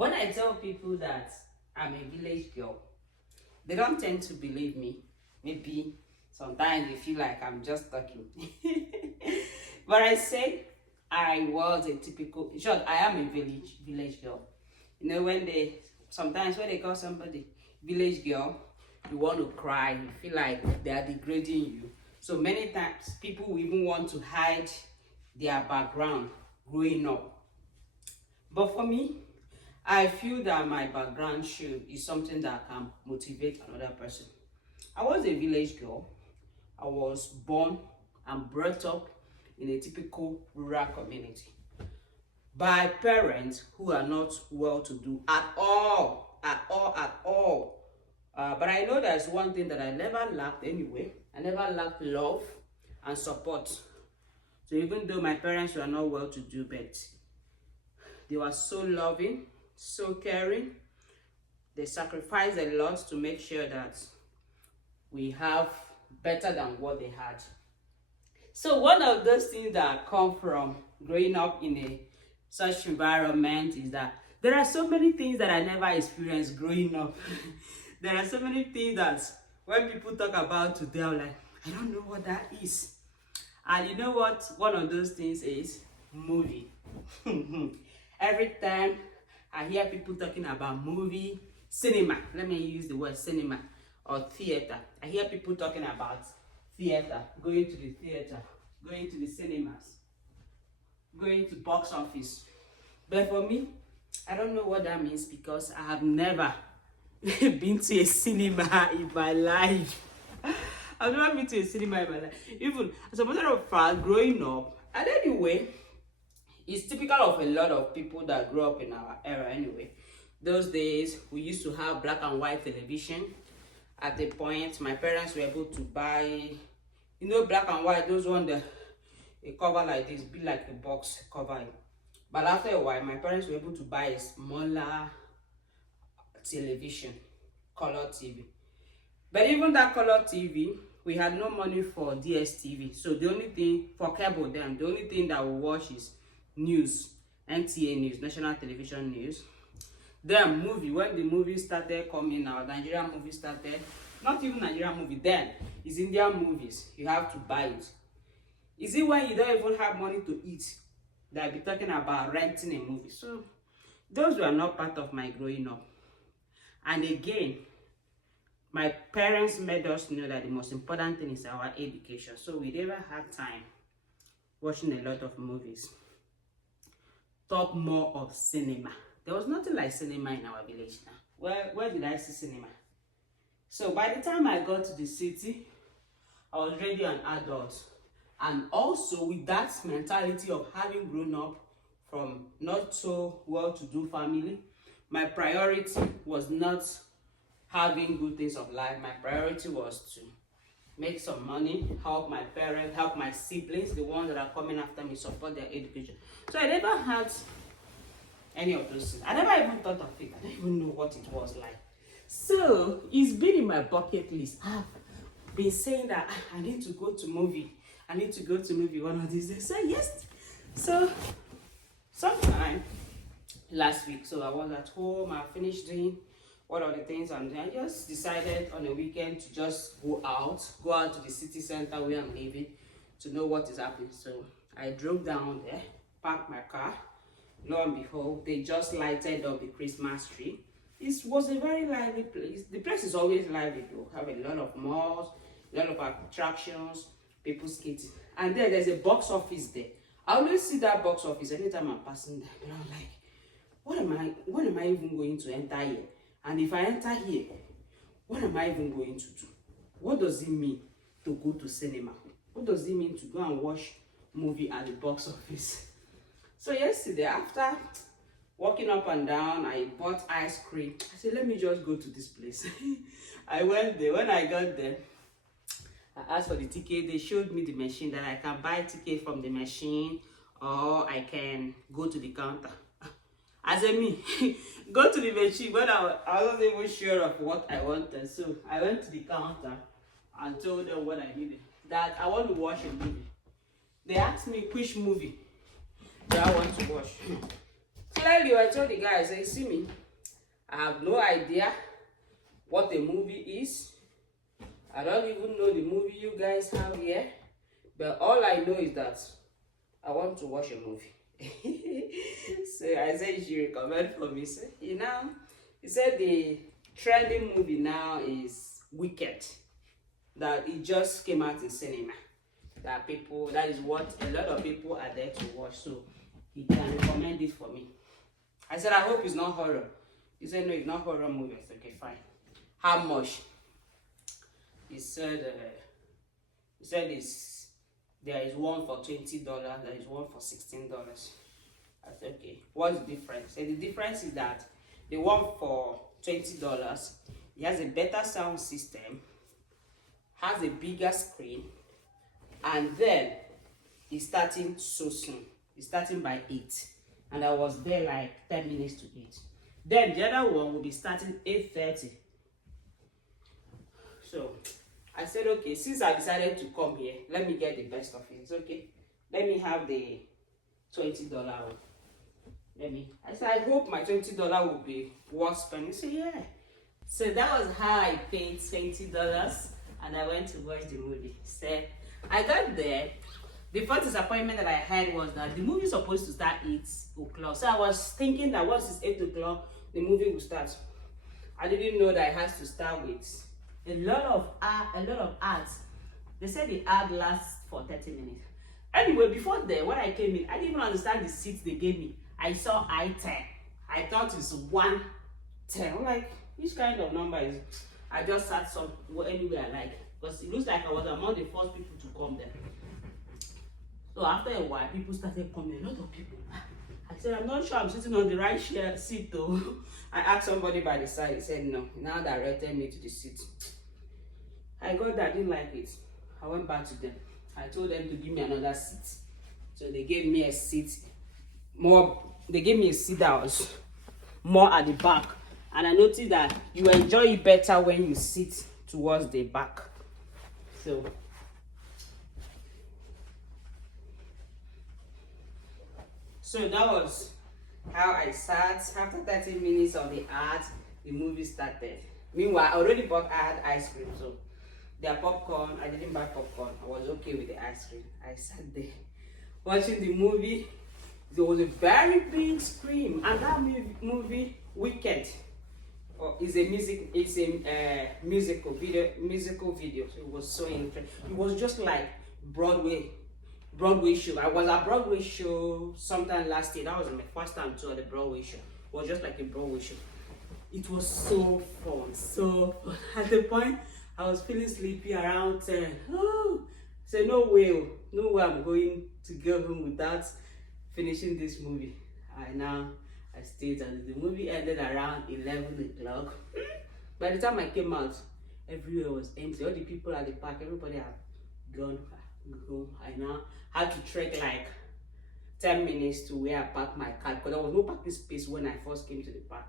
When I tell people that I'm a village girl, they don't tend to believe me. Maybe sometimes they feel like I'm just talking. But I say I was a typical, in short, I am a village girl. You know, sometimes when they call somebody village girl, you want to cry, you feel like they are degrading you. So many times people will even want to hide their background growing up. But for me, I feel that my background is something that can motivate another person. I was a village girl. I was born and brought up in a typical rural community by parents who are not well-to-do at all, at all, at all. But I know there's one thing that I never lacked anyway. I never lacked love and support. So even though my parents were not well-to-do, but they were so loving, so caring. They sacrificed a lot to make sure that we have better than what they had. So one of those things that come from growing up in a such environment is that there are so many things that I never experienced growing up. There are so many things that when people talk about today, I'm like, I don't know what that is. And you know what one of those things is? Movie. Every time I hear people talking about movie, cinema, let me use the word cinema or theater. I hear people talking about theater, going to the theater, going to the cinemas, going to box office. But for me, I don't know what that means because I have never been to a cinema in my life. I've never been to a cinema in my life. Even as a matter of fact, growing up, and anyway, it's typical of a lot of people that grew up in our era anyway. Those days, we used to have black and white television. At the point, my parents were able to buy, black and white, those ones that a cover like this, be like a box cover. But after a while, my parents were able to buy a smaller television, color TV. But even that color TV, we had no money for DSTV. So the only thing, for cable then, the only thing that we watch is news, NTA News, National Television News. Then movie, when the movie started coming out, Nigerian movie started, not even Nigerian movie then, it's Indian movies, you have to buy it. Is it when you don't even have money to eat that I'll be talking about renting a movie? So those were not part of my growing up. And again, my parents made us know that the most important thing is our education. So we never had time watching a lot of movies. Talk more of cinema. There was nothing like cinema in our village now. Where did I see cinema? So by the time I got to the city, I was already an adult. And also with that mentality of having grown up from not so well-to-do family, my priority was not having good things of life. My priority was to make some money, help my parents, help my siblings, the ones that are coming after me, support their education. So I never had any of those things. I never even thought of it. I don't even know what it was like. So it's been in my bucket list. I've been saying that I need to go to movie. I need to go to movie one of these days. So yes. So sometime last week, so I was at home, I finished doing one of the things I'm doing. I just decided on a weekend to just go out to the city center where I'm living to know what is happening. So I drove down there, parked my car. Lo and behold, they just lighted up the Christmas tree. It was a very lively place. The place is always lively though. Have a lot of malls, a lot of attractions, people skating. And then there's a box office there. I always see that box office anytime I'm passing there. And I'm like, what am I even going to enter here? And if I enter here, what am I even going to do? What does it mean to go to cinema? What does it mean to go and watch movie at the box office? So yesterday, after walking up and down, I bought ice cream. I said, let me just go to this place. I went there. When I got there, I asked for the ticket. They showed me the machine that I can buy ticket from the machine or I can go to the counter. I said, me, go to the machine. But I wasn't even sure of what I wanted. So I went to the counter and told them what I needed. That I want to watch a movie. They asked me which movie that I want to watch. Clearly, I told the guy, I said, see me, I have no idea what the movie is. I don't even know the movie you guys have here. But all I know is that I want to watch a movie. So I said, she recommend for me. So, you know, he said the trending movie now is Wicked. That it just came out in cinema. That is what a lot of people are there to watch. So he can recommend it for me. I said, I hope it's not horror. He said, no, it's not horror movie. I said, okay, fine. How much? He said there is one for $20, there is one for $16. I said, okay, what's the difference? And the difference is that the one for $20, it has a better sound system, has a bigger screen, and then it's starting so soon. It's starting by 8, and I was there like 10 minutes to 8. Then the other one will be starting 8:30. So I said, okay, since I decided to come here, let me get the best of it. It's okay. Let me have the $20 one. I said, I hope my $20 will be worth spending. He said, yeah. So that was how I paid $20 and I went to watch the movie. So I got there. The first disappointment that I had was that the movie is supposed to start 8 o'clock. So I was thinking that once it's 8 o'clock, the movie will start. I didn't know that it has to start with a lot of ads. They said the ad lasts for 30 minutes. Anyway, before then, when I came in, I didn't even understand the seats they gave me. I saw I-10. I thought it's 110. I'm like, which kind of number is it? I just sat anywhere I like. Because it looks like I was among the first people to come there. So after a while, people started coming. A lot of people. I said, I'm not sure I'm sitting on the right seat though. I asked somebody by the side. He said, no. Now directed me to the seat. I got that. I didn't like it. I went back to them. I told them to give me another seat. So they gave me a seat. They gave me a seat that was more at the back. And I noticed that you enjoy it better when you sit towards the back. So that was how I sat. After 30 minutes of the ad, the movie started. Meanwhile, I already bought, I had ice cream. So their popcorn, I didn't buy popcorn. I was okay with the ice cream. I sat there watching the movie. There was a very big screen, and that movie Wicked is a musical video. So it was so interesting. It was just like Broadway show. I was at Broadway show sometime last year. That was my first time to the Broadway show. It was just like a Broadway show. It was so fun, so fun. At the point I was feeling sleepy around 10. Oh, so no way I'm going to go home without finishing this movie. I stayed, and the movie ended around 11 o'clock. By the time I came out, everywhere was empty. All the people at the park, everybody had gone home. I now had to trek like 10 minutes to where I parked my car, because there was no parking space when I first came to the park.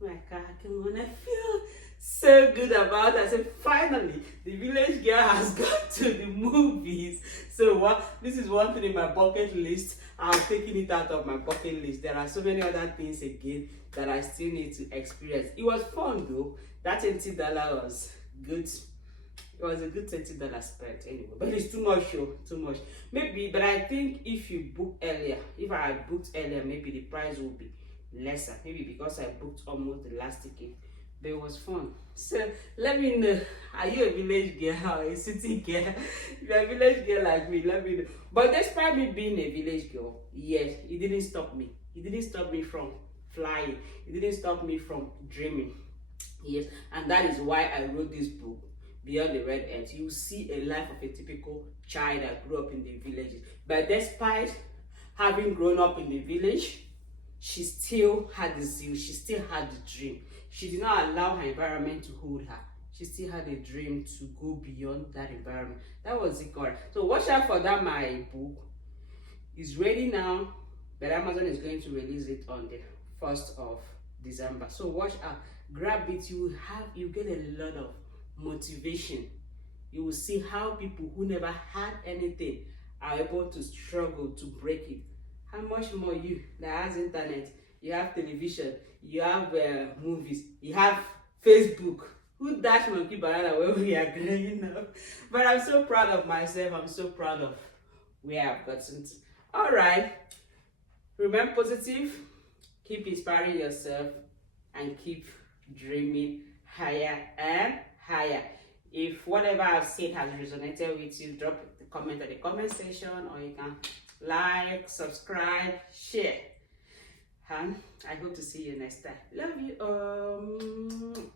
My car came on. I feel so good about it. I said, finally, the village girl has got to the movies. So this is one thing in my bucket list. I'm taking it out of my bucket list. There are so many other things again that I still need to experience. It was fun though. That $20 was good. It was a good $20 spent anyway. But it's too much, too much. Maybe, but I think if you book earlier, if I had booked earlier, maybe the price will be lesser. Maybe because I booked almost the last ticket. But it was fun. So let me know, are you a village girl or a city girl? If you're a village girl like me, let me know. But despite me being a village girl, yes, it didn't stop me. It didn't stop me from flying. It didn't stop me from dreaming. Yes, and that is why I wrote this book, Beyond the Red Earth. You see a life of a typical child that grew up in the villages. But despite having grown up in the village, she still had the zeal. She still had the dream. She did not allow her environment to hold her. She still had a dream to go beyond that environment. That was it, God. So watch out for that. My book is ready now, but Amazon is going to release it on the 1st of December. So watch out. Grab it. You get a lot of motivation. You will see how people who never had anything are able to struggle to break it. How much more you that has internet, you have television, you have movies, you have Facebook. Who dash monkey banana when we are growing up? But I'm so proud of myself. I'm so proud of where I've gotten to. All right. Remain positive. Keep inspiring yourself and keep dreaming higher and higher. If whatever I've said has resonated with you, drop the comment in the comment section, or you can like, subscribe, share. And I hope to see you next time. Love you.